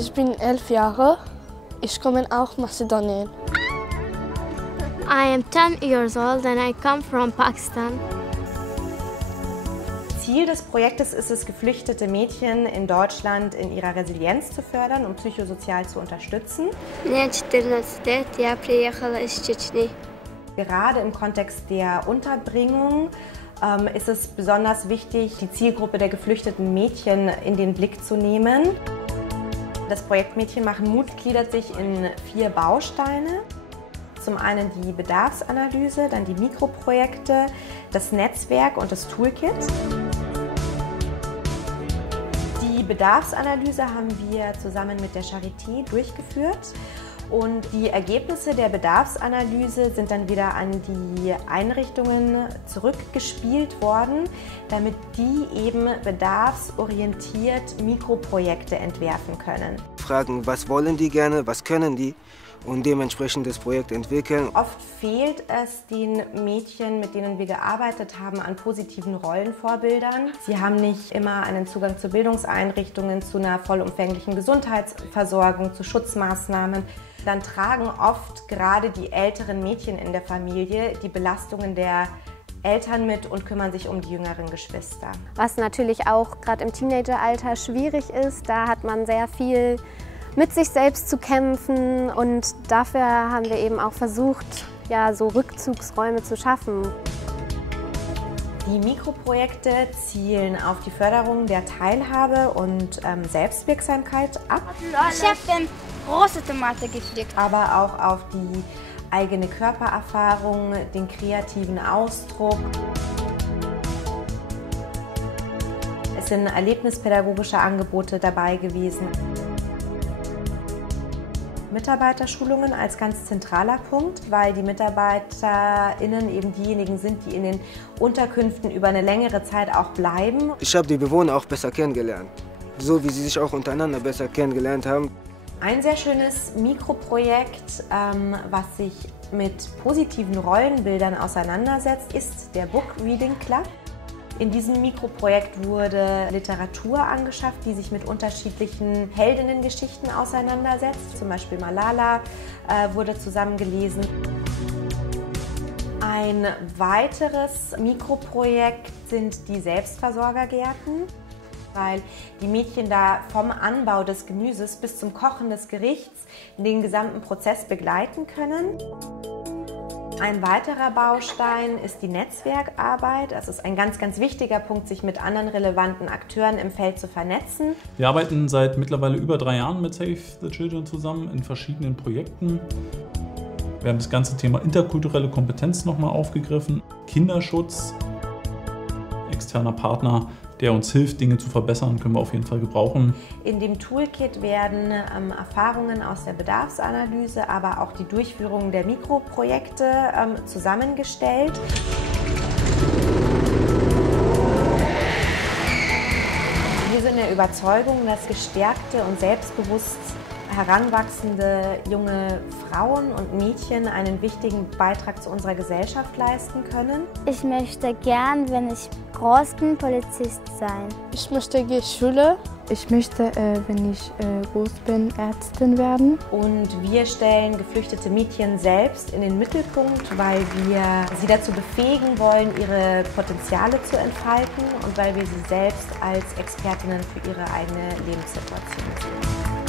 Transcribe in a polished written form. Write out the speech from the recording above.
Ich bin 11 Jahre. Ich komme aus Mazedonien. I am 10 years old and I come from Pakistan. Ziel des Projektes ist es, geflüchtete Mädchen in Deutschland in ihrer Resilienz zu fördern und psychosozial zu unterstützen. Gerade im Kontext der Unterbringung ist es besonders wichtig, die Zielgruppe der geflüchteten Mädchen in den Blick zu nehmen. Das Projekt Mädchen machen Mut gliedert sich in 4 Bausteine. Zum einen die Bedarfsanalyse, dann die Mikroprojekte, das Netzwerk und das Toolkit. Die Bedarfsanalyse haben wir zusammen mit der Charité durchgeführt und die Ergebnisse der Bedarfsanalyse sind dann wieder an die Einrichtungen zurückgespielt worden, damit die eben bedarfsorientiert Mikroprojekte entwerfen können. Fragen, was wollen die gerne, was können die? Und dementsprechend das Projekt entwickeln. Oft fehlt es den Mädchen, mit denen wir gearbeitet haben, an positiven Rollenvorbildern. Sie haben nicht immer einen Zugang zu Bildungseinrichtungen, zu einer vollumfänglichen Gesundheitsversorgung, zu Schutzmaßnahmen. Dann tragen oft gerade die älteren Mädchen in der Familie die Belastungen der Eltern mit und kümmern sich um die jüngeren Geschwister. Was natürlich auch gerade im Teenageralter schwierig ist, da hat man sehr viel mit sich selbst zu kämpfen und dafür haben wir eben auch versucht, ja, so Rückzugsräume zu schaffen. Die Mikroprojekte zielen auf die Förderung der Teilhabe und Selbstwirksamkeit ab. Ich habe eine große Tomate gepflückt. Aber auch auf die eigene Körpererfahrung, den kreativen Ausdruck. Es sind erlebnispädagogische Angebote dabei gewesen. Mitarbeiterschulungen als ganz zentraler Punkt, weil die MitarbeiterInnen eben diejenigen sind, die in den Unterkünften über eine längere Zeit auch bleiben. Ich habe die Bewohner auch besser kennengelernt, so wie sie sich auch untereinander besser kennengelernt haben. Ein sehr schönes Mikroprojekt, was sich mit positiven Rollenbildern auseinandersetzt, ist der Book Reading Club. In diesem Mikroprojekt wurde Literatur angeschafft, die sich mit unterschiedlichen Heldinnengeschichten auseinandersetzt. Zum Beispiel Malala wurde zusammengelesen. Ein weiteres Mikroprojekt sind die Selbstversorgergärten, weil die Mädchen da vom Anbau des Gemüses bis zum Kochen des Gerichts den gesamten Prozess begleiten können. Ein weiterer Baustein ist die Netzwerkarbeit. Das ist ein ganz, ganz wichtiger Punkt, sich mit anderen relevanten Akteuren im Feld zu vernetzen. Wir arbeiten seit mittlerweile über 3 Jahren mit Save the Children zusammen in verschiedenen Projekten. Wir haben das ganze Thema interkulturelle Kompetenz nochmal aufgegriffen, Kinderschutz, externer Partner, der uns hilft, Dinge zu verbessern, können wir auf jeden Fall gebrauchen. In dem Toolkit werden Erfahrungen aus der Bedarfsanalyse, aber auch die Durchführung der Mikroprojekte zusammengestellt. Wir sind der Überzeugung, dass gestärkte und selbstbewusst heranwachsende junge Frauen und Mädchen einen wichtigen Beitrag zu unserer Gesellschaft leisten können. Ich möchte gern, wenn ich groß bin, Polizist sein. Ich möchte die Schule. Ich möchte, wenn ich groß bin, Ärztin werden. Und wir stellen geflüchtete Mädchen selbst in den Mittelpunkt, weil wir sie dazu befähigen wollen, ihre Potenziale zu entfalten und weil wir sie selbst als Expertinnen für ihre eigene Lebenssituation sehen.